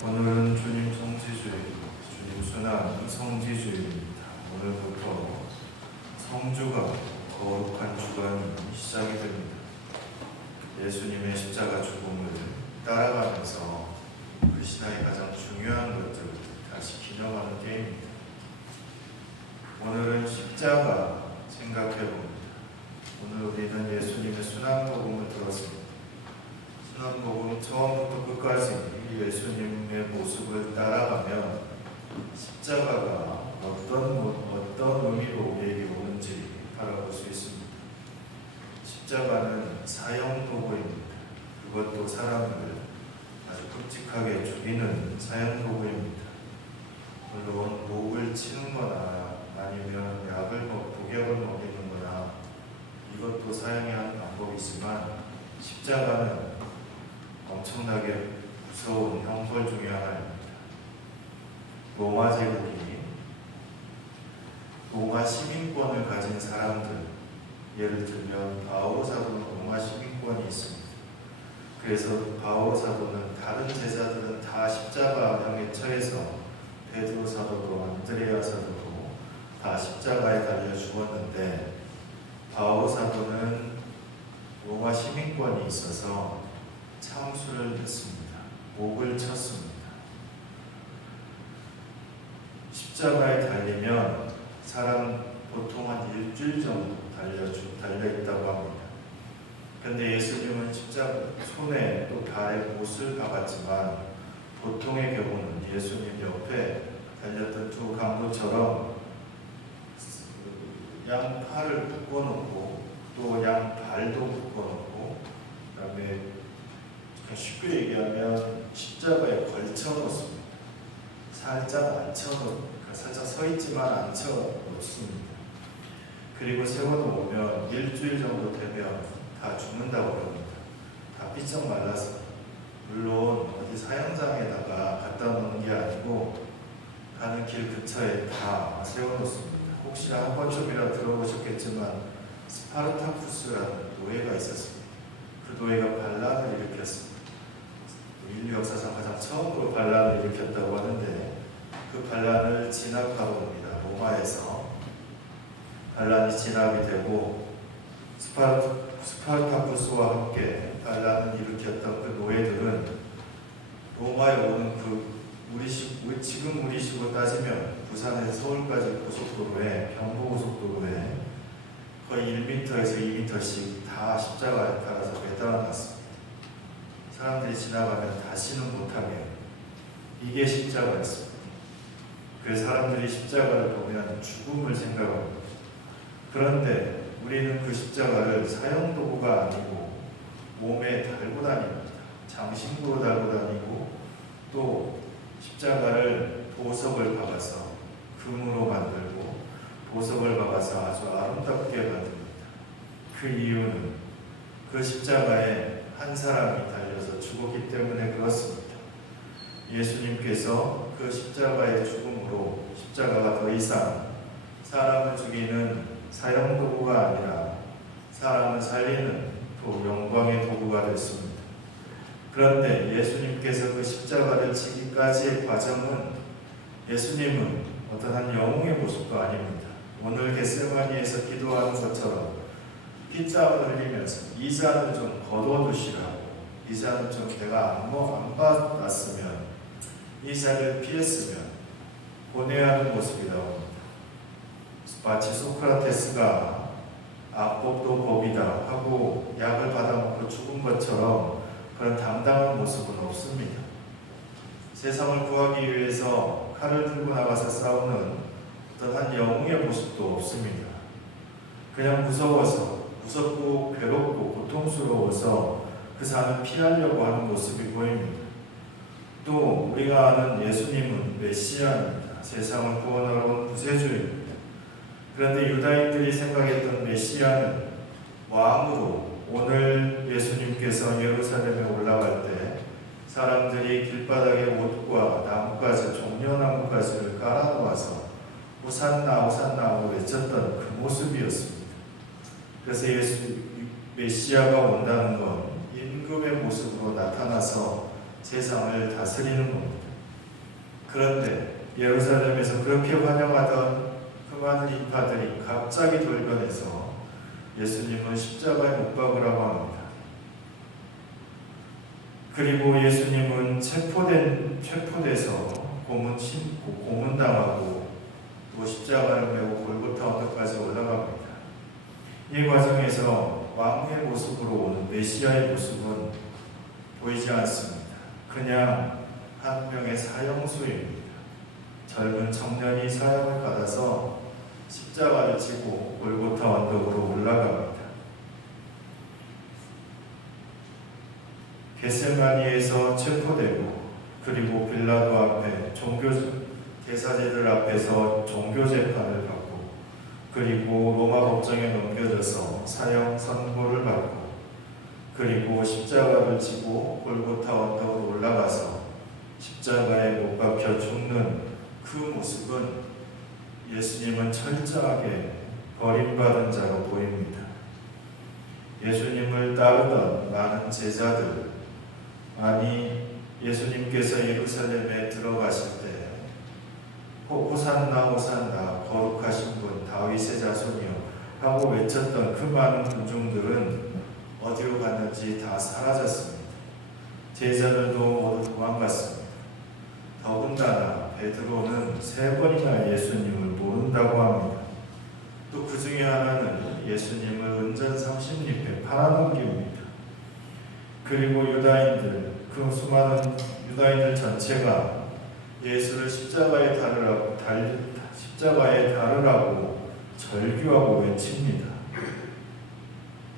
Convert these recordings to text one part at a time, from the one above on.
오늘은 주님 성지주일, 주님 순환 성지주일입니다. 오늘부터 성주가 거룩한 주간이 시작이 됩니다. 예수님의 십자가 죽음을 따라가면서 그 신앙의 가장 중요한 것들을 다시 기념하는 때입니다. 오늘은 십자가 생각해봅니다. 오늘 우리는 예수님의 순환복음을 들었습니다. 순환복음 처음부터 끝까지 예수님의 모습을 따라가면 십자가가 어떤 의미로 우리에게 오는지 알아볼 수 있습니다. 십자가는 사형도구입니다. 그것도 사람을 아주 끔찍하게 죽이는 사형도구입니다. 물론 목을 치는 거나 아니면 독약을 먹이는 거나 이것도 사형의 한 방법이지만 십자가는 엄청나게 무서운 형벌 중에 하나입니다. 로마 제국이 로마 시민권을 가진 사람들, 예를 들면 바오로 사도는 로마 시민권이 있습니다. 그래서 바오로 사도는 다른 제자들은 다 십자가형에 처해서 베드로 사도도 안드레아 사도도 다 십자가에 달려 죽었는데 바오로 사도는 로마 시민권이 있어서 참수를 했습니다. 목을 쳤습니다. 십자가에 달리면 사람 보통 한 일주일 정도 달려있다고 합니다. 그런데 예수님은 십자가 손에 또 발에 못을 박았지만 보통의 경우는 예수님 옆에 달렸던 두 강도처럼 양 팔을 묶어놓고 또 양 발도 묶어놓고 그 다음에 쉽게 얘기하면 십자가에 걸쳐놓습니다. 살짝 앉혀놓습니다. 살짝 서있지만 앉혀놓습니다. 그리고 세워놓으면 일주일 정도 되면 다 죽는다고 합니다. 다 삐쩍 말라서. 물론 어디 사형장에다가 갖다 놓는 게 아니고 가는 길 근처에 다 세워놓습니다. 혹시나 한 번쯤이라 들어보셨겠지만 스파르타쿠스라는 노예가 있었습니다. 그 노예가 반란을 일으켰습니다. 인류 역사상 가장 처음으로 반란을 일으켰다고 하는데 그 반란을 진압하러 옵니다. 로마에서 반란이 진압이 되고 스파르타쿠스와 함께 반란을 일으켰던 그 노예들은 로마에 오는 지금 우리 식으로 따지면 부산에서 서울까지 고속도로에 경부고속도로에 거의 1m에서 2m씩 다 십자가에 따라서 매달아놨습니다. 사람들이 지나가면 다시는 못하게 이게 십자가였습니다. 그래서 사람들이 십자가를 보면 죽음을 생각합니다. 그런데 우리는 그 십자가를 사형도구가 아니고 몸에 달고 다닙니다. 장신구로 달고 다니고 또 십자가를 보석을 박아서 금으로 만들고 보석을 박아서 아주 아름답게 만듭니다. 그 이유는 그 십자가에 한 사람이 달려서 죽었기 때문에 그렇습니다. 예수님께서 그 십자가의 죽음으로 십자가가 더 이상 사람을 죽이는 사형도구가 아니라 사람을 살리는 영광의 도구가 됐습니다. 그런데 예수님께서 그 십자가를 지기까지의 과정은 예수님은 어떤 한 영웅의 모습도 아닙니다. 오늘 겟세마니에서 기도하는 것처럼 핏땀을 흘리면서 이 잔을 좀 거둬두시라고, 이 잔을 좀 내가 안 받았으면, 이 잔을 피했으면 보내야 하는 모습이 나옵니다. 마치 소크라테스가 악법도 법이다 하고 약을 받아먹고 죽은 것처럼 그런 당당한 모습은 없습니다. 세상을 구하기 위해서 칼을 들고 나가서 싸우는 어떤 한 영웅의 모습도 없습니다. 그냥 무섭고 괴롭고 고통스러워서 그 산을 피하려고 하는 모습이 보입니다. 또 우리가 아는 예수님은 메시아입니다. 세상을 구원하러 온 구세주입니다. 그런데 유다인들이 생각했던 메시아는 왕으로 오늘 예수님께서 예루살렘에 올라갈 때 사람들이 길바닥에 옷과 나뭇가지, 종려나뭇가지를 깔아놓아서 호산나 호산나 하고 외쳤던 그 모습이었습니다. 그래서 메시아가 온다는 건 임금의 모습으로 나타나서 세상을 다스리는 겁니다. 그런데 예루살렘에서 그렇게 환영하던 그 많은 인파들이 갑자기 돌변해서 예수님을 십자가에 못 박으라고 합니다. 그리고 예수님은 체포돼서 고문당하고 또 십자가를 메고 골고타 언덕까지 올라갑니다. 이 과정에서 왕의 모습으로 오는 메시아의 모습은 보이지 않습니다. 그냥 한 명의 사형수입니다. 젊은 청년이 사형을 받아서 십자가를 지고 골고타 언덕으로 올라갑니다. 겟세마니에서 체포되고 그리고 빌라도 앞에 대사제들 앞에서 종교재판을 받고 그리고 로마 법정에 넘겨져서 사형 선고를 받고 그리고 십자가를 지고 골고타 언덕으로 올라가서 십자가에 못 박혀 죽는 그 모습은 예수님은 철저하게 버림받은 자로 보입니다. 예수님을 따르던 많은 제자들, 예수님께서 예루살렘에 들어가실 때 호산나 호산나 거룩하신 분 다윗의 자손이여 하고 외쳤던 그 많은 군중들은 어디로 갔는지 다 사라졌습니다. 제자들도 모두 도망갔습니다. 더군다나 베드로는 3번이나 예수님을 모른다고 합니다. 또 그 중에 하나는 예수님을 은전 30립에 팔아넘깁니다. 그리고 그 수많은 유다인들 전체가 예수를 십자가에 달으라고 절규하고 외칩니다.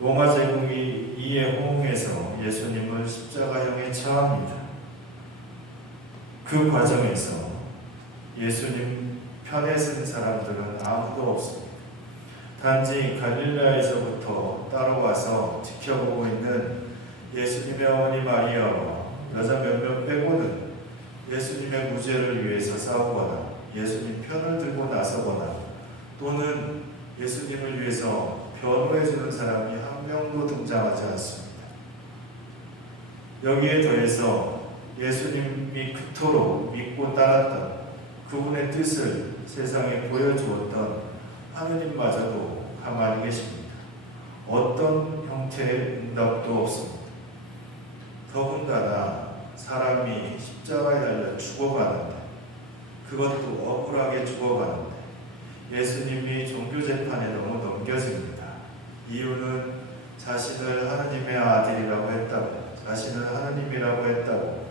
로마 제국이 이에 호응해서 예수님을 십자가형에 처합니다. 그 과정에서 예수님 편에 쓴 사람들은 아무도 없습니다. 단지 갈릴라에서부터 따라와서 지켜보고 있는 예수님의 어머니 마리아와 여자 몇몇 빼고는 예수님의 무죄를 위해서 싸우거나 예수님 편을 들고 나서거나 또는 예수님을 위해서 변호해주는 사람이 한 명도 등장하지 않습니다. 여기에 더해서 예수님이 그토록 믿고 따랐던 그분의 뜻을 세상에 보여주었던 하느님마저도 가만히 계십니다. 어떤 형태의 응답도 없습니다. 더군다나 사람이 십자가에 달려 죽어가는데 그것도 억울하게 죽어가는데 예수님이 종교재판에 너무 넘겨집니다. 이유는 자신을 하느님의 아들이라고 했다고, 자신을 하느님이라고 했다고,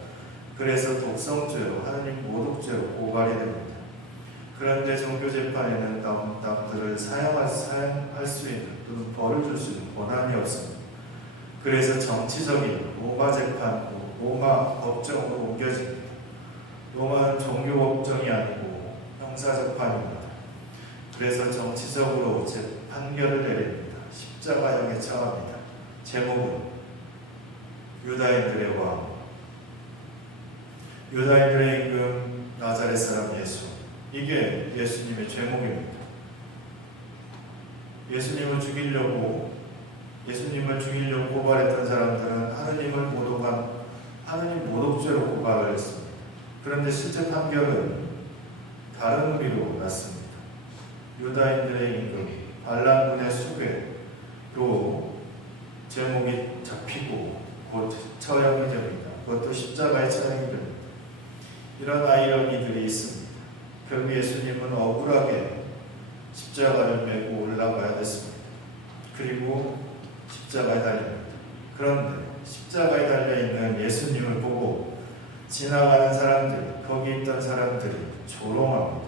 그래서 독성죄로 하느님 모독죄로 고발이 됩니다. 그런데 종교재판에는 남들을 사형할 수 있는 또는 벌을 줄 수 있는 권한이 없습니다. 그래서 정치적인 로마 재판으로 로마 법정으로 옮겨집니다. 로마는 종교법정이 아니고 형사재판입니다. 그래서 정치적으로 판결을 내립니다. 십자가형에 처합니다. 제목은 유다인들의 왕, 유다인들의 임금 나자렛 사람 예수. 이게 예수님의 제목입니다. 예수님을 죽이려고 고발했던 사람들은 하느님을 모독한 하느님 모독죄로 고발을 했습니다. 그런데 실제 판결은 다른 의미로 났습니다. 유다인들의 임금 반란군의 수배로 제목이 잡히고 곧 처형이 됩니다. 그것도 십자가에 처형이 됩니다. 이런 아이러니들이 있습니다. 결국 예수님은 억울하게 십자가를 메고 올라가야 됐습니다. 그리고 십자가에 달립니다. 그런데 십자가에 달려있는 예수님을 보고 지나가는 사람들, 거기 있던 사람들이 조롱합니다.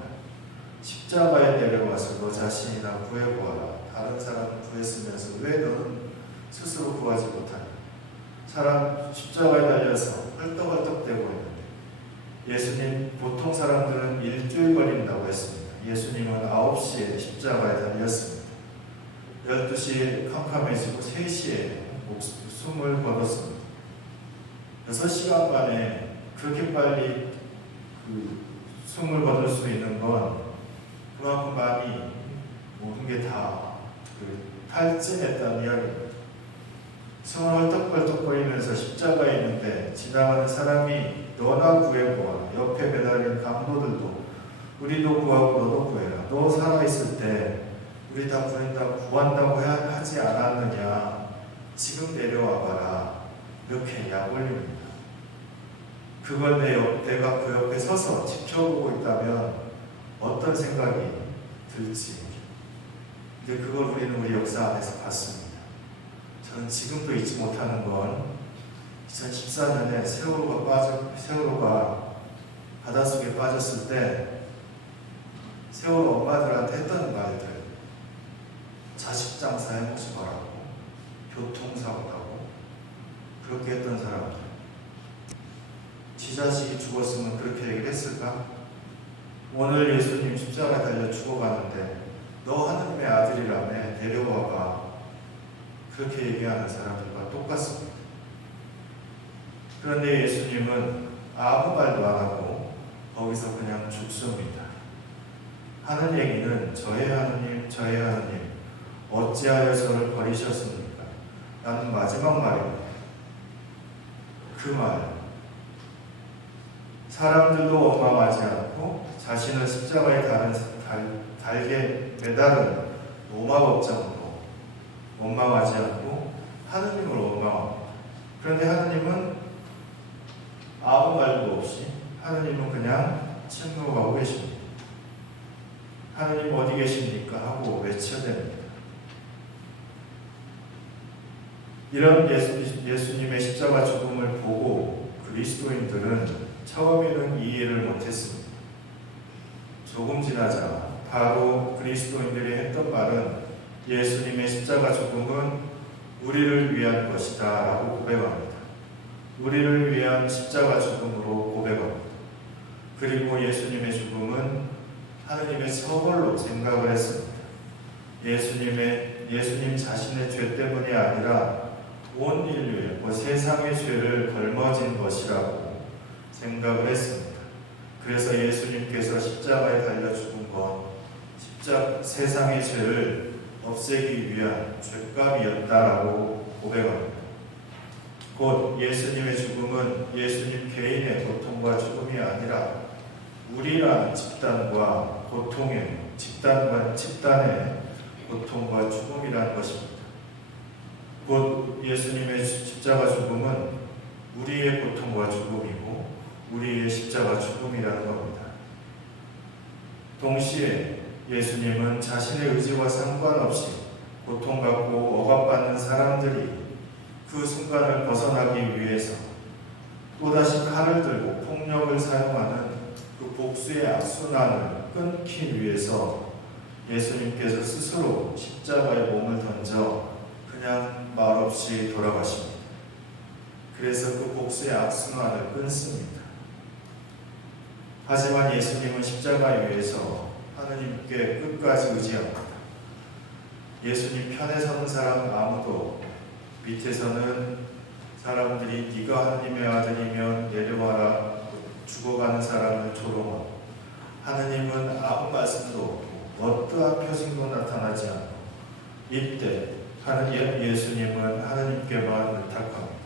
십자가에 내려와서 너 자신이나 구해보아라. 다른 사람을 구했으면서 왜 너는 스스로 구하지 못하냐. 사람 십자가에 달려서 헐떡헐떡대고 있는데 예수님, 보통 사람들은 일주일 걸린다고 했습니다. 예수님은 9시에 십자가에 달렸습니다. 12시에 캄캄해지고 3시에 숨을 거뒀습니다. 6시간 만에 그렇게 빨리 숨을 거둘 수 있는 건 그만큼 많이 모든 게 다 탈진했다는 이야기입니다. 손을 헐떡벌떡거리면서 십자가에 있는데 지나가는 사람이 너나 구해보아라. 옆에 매달린 강도들도 우리도 구하고 너도 구해라. 너 살아있을 때 우리 다 구한다고 하지 않았느냐. 지금 내려와봐라. 이렇게 약 올립니다. 그걸 내가 그 옆에 서서 지켜보고 있다면 어떤 생각이 들지. 근데 그걸 우리는 우리 역사 안에서 봤습니다. 저는 지금도 잊지 못하는 건 2014년에 세월호가 바닷속에 빠졌을 때 세월호 엄마들한테 했던 말들, 자식 장사 해보지 말라고, 교통사고 나고, 그렇게 했던 사람들. 지 자식이 죽었으면 그렇게 얘기를 했을까? 오늘 예수님 십자가에 달려 죽어가는데 너 하느님의 아들이라며 내려와봐. 그렇게 얘기하는 사람들과 똑같습니다. 그런데 예수님은 아무 말도 안 하고 거기서 그냥 죽습니다. 하는 얘기는 저의 하느님, 저의 하느님, 어찌하여 저를 버리셨습니까? 라는 마지막 말입니다. 그 말, 사람들도 원망하지 않고 자신을 십자가에 달게 매달은 로마 법정으로 원망하지 않고 하느님을 원망합니다. 그런데 하느님은 아무 말도 없이 하느님은 그냥 침묵하고 계십니다. 하느님 어디 계십니까? 하고 외쳐댑니다. 이런 예수님의 십자가 죽음을 보고 그리스도인들은 처음에는 이해를 못했습니다. 조금 지나자 바로 그리스도인들이 했던 말은 예수님의 십자가 죽음은 우리를 위한 것이다 라고 고백합니다. 우리를 위한 십자가 죽음으로 고백합니다. 그리고 예수님의 죽음은 하느님의 처벌로 생각을 했습니다. 예수님 자신의 죄 때문이 아니라 온 인류의 세상의 죄를 걸머진 것이라고 생각을 했습니다. 그래서 예수님께서 십자가에 달려 죽은 건 세상의 죄를 없애기 위한 죄값이었다라고 고백합니다. 곧 예수님의 죽음은 예수님 개인의 고통과 죽음이 아니라 우리라는 집단의 고통과 죽음이라는 것입니다. 곧 예수님의 십자가 죽음은 우리의 고통과 죽음이고 우리의 십자가 죽음이라는 겁니다. 동시에 예수님은 자신의 의지와 상관없이 고통받고 억압받는 사람들이 그 순간을 벗어나기 위해서 또다시 칼을 들고 폭력을 사용하는 그 복수의 악순환을 끊기 위해서 예수님께서 스스로 십자가에 몸을 던져 그냥 말없이 돌아가십니다. 그래서 그 복수의 악순환을 끊습니다. 하지만 예수님은 십자가 위에서 하느님께 끝까지 의지합니다. 예수님 편에 서는 사람 아무도, 밑에서는 사람들이 네가 하느님의 아들이면 내려와라 죽어가는 사람을 조롱하고, 하느님은 아무 말씀도 없고 어떠한 표징도 나타나지 않고, 이때 예수님은 하느님께만 의탁합니다.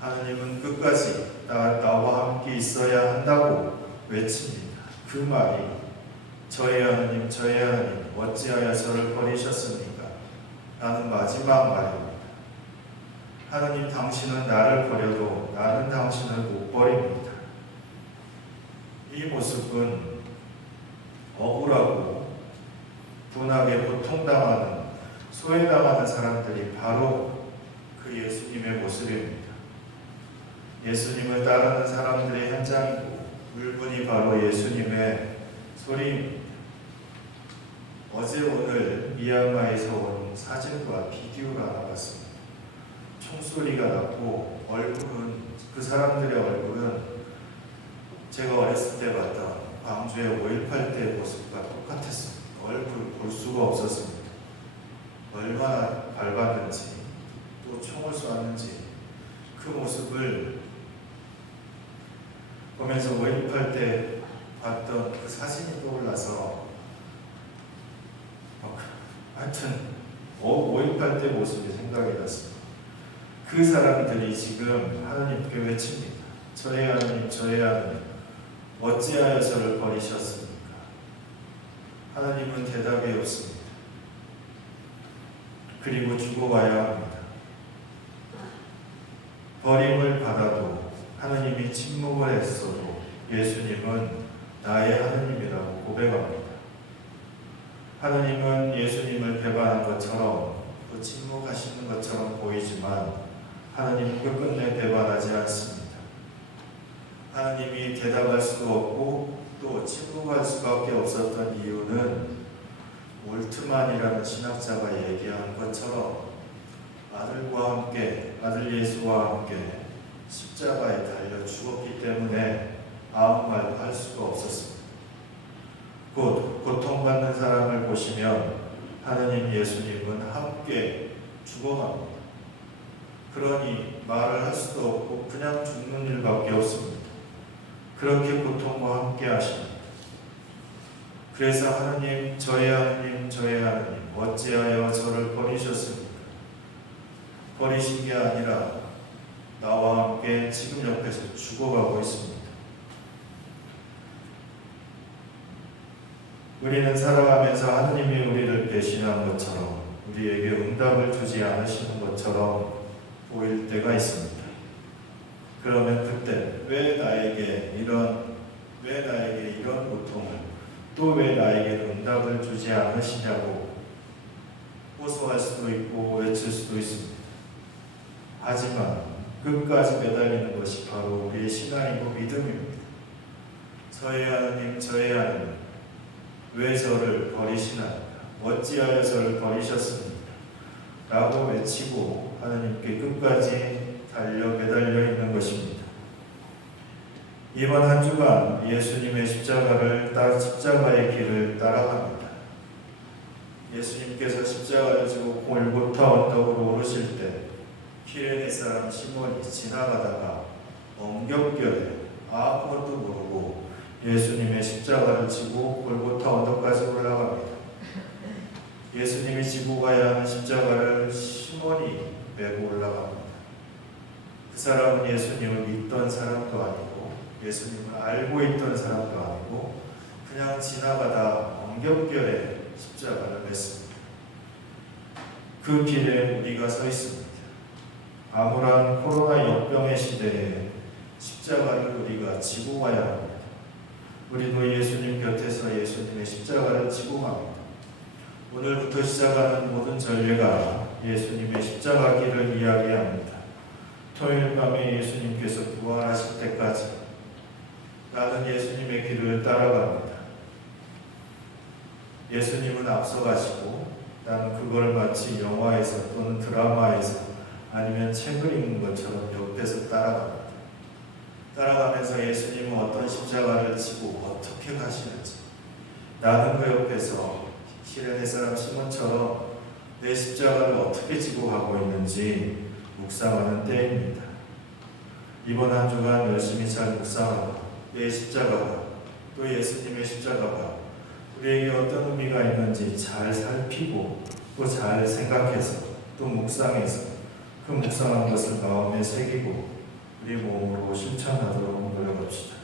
하느님은 끝까지 나와 함께 있어야 한다고 외칩니다. 그 말이 저의 하느님, 저의 하느님, 어찌하여 저를 버리셨습니까? 라는 마지막 말입니다. 하느님, 당신은 나를 버려도 나는 당신을 못 버립니다. 이 모습은 억울하고 분하게 고통당하는, 소외당하는 사람들이 바로 그 예수님의 모습입니다. 예수님을 따르는 사람들의 현장이고 울분이 바로 예수님의 소리입니다. 어제 오늘 미얀마에서 온 사진과 비디오가 나갔습니다. 총소리가 났고 그 사람들의 얼굴은 제가 어렸을 때 봤던 광주의 5.18 때 모습과 똑같았습니다. 얼굴을 볼 수가 없었습니다. 얼마나 밟았는지 또 총을 쏘았는지 그 모습을 보면서 5.18 때 봤던 그 사진이 떠올라서 하여튼 5.18 때 모습이 생각이 났습니다. 그 사람들이 지금 하나님께 외칩니다. 저의 하나님, 저의 하나님, 어찌하여 저를 버리셨습니까? 하나님은 대답이 없습니다. 그리고 죽어가야 합니다. 버림을 받아도 하나님이 침묵을 했어도 예수님은 나의 하나님이라고 고백합니다. 하나님은 예수님을 배반한 것처럼 또 침묵하시는 것처럼 보이지만 하나님은 끝끝내 배반하지 않습니다. 하나님이 대답할 수도 없고 또 침묵할 수밖에 없었던 이유는 올트만이라는 신학자가 얘기한 것처럼 아들과 함께, 아들 예수와 함께 십자가에 달려 죽었기 때문에 아무 말도 할 수가 없었습니다. 곧 고통받는 사람을 보시면 하나님 예수님은 함께 죽어갑니다. 그러니 말을 할 수도 없고 그냥 죽는 일밖에 없습니다. 그렇게 고통과 함께 하십니다. 그래서 하나님, 저의 하나님, 저의 하나님, 어찌하여 저를 버리셨습니까? 버리신 게 아니라 나와 함께 지금 옆에서 죽어가고 있습니다. 우리는 살아가면서 하나님이 우리를 배신한 것처럼, 우리에게 응답을 주지 않으시는 것처럼 보일 때가 있습니다. 그러면 그때 왜 나에게 이런 고통을, 또 왜 나에게 응답을 주지 않으시냐고 호소할 수도 있고 외칠 수도 있습니다. 하지만 끝까지 매달리는 것이 바로 우리의 신앙이고 믿음입니다. 저의 하나님, 저의 하나님, 왜 저를 버리시나이까? 어찌하여 저를 버리셨습니까? 라고 외치고 하나님께 끝까지 매달려 있는 것입니다. 이번 한 주간 예수님의 십자가의 길을 따라갑니다. 예수님께서 십자가를 지고 골고타 언덕으로 오르실 때 키레네 사람 시몬이 지나가다가 엉겹결에 아무것도 모르고 예수님의 십자가를 지고 골고타 언덕까지 올라갑니다. 예수님이 지고 가야 하는 십자가를 시몬이 메고 올라갑니다. 그 사람은 예수님을 믿던 사람도 아니고 예수님을 알고 있던 사람도 아니고 그냥 지나가다 엉겹결에 십자가를 맸습니다. 그 길에 우리가 서 있습니다. 암울한 코로나 역병의 시대에 십자가를 우리가 지고 가야 합니다. 우리도 예수님 곁에서 예수님의 십자가를 지고 갑니다. 오늘부터 시작하는 모든 전례가 예수님의 십자가 길을 이야기합니다. 토요일 밤에 예수님께서 부활하실 때까지 나는 예수님의 길을 따라갑니다. 예수님은 앞서가시고 나는 그걸 마치 영화에서 또는 드라마에서 아니면 책을 읽는 것처럼 옆에서 따라갑니다. 따라가면서 예수님은 어떤 십자가를 지고 어떻게 가시는지, 나는 그 옆에서 시레네 사람 시몬처럼 내 십자가를 어떻게 지고 가고 있는지 묵상하는 때입니다. 이번 한 주간 열심히 잘 묵상하고 내 십자가가, 또 예수님의 십자가가 우리에게 어떤 의미가 있는지 잘 살피고 또 잘 생각해서 또 묵상해서 그 묵상한 것을 마음에 새기고 우리 몸으로 실천하도록 노력합시다.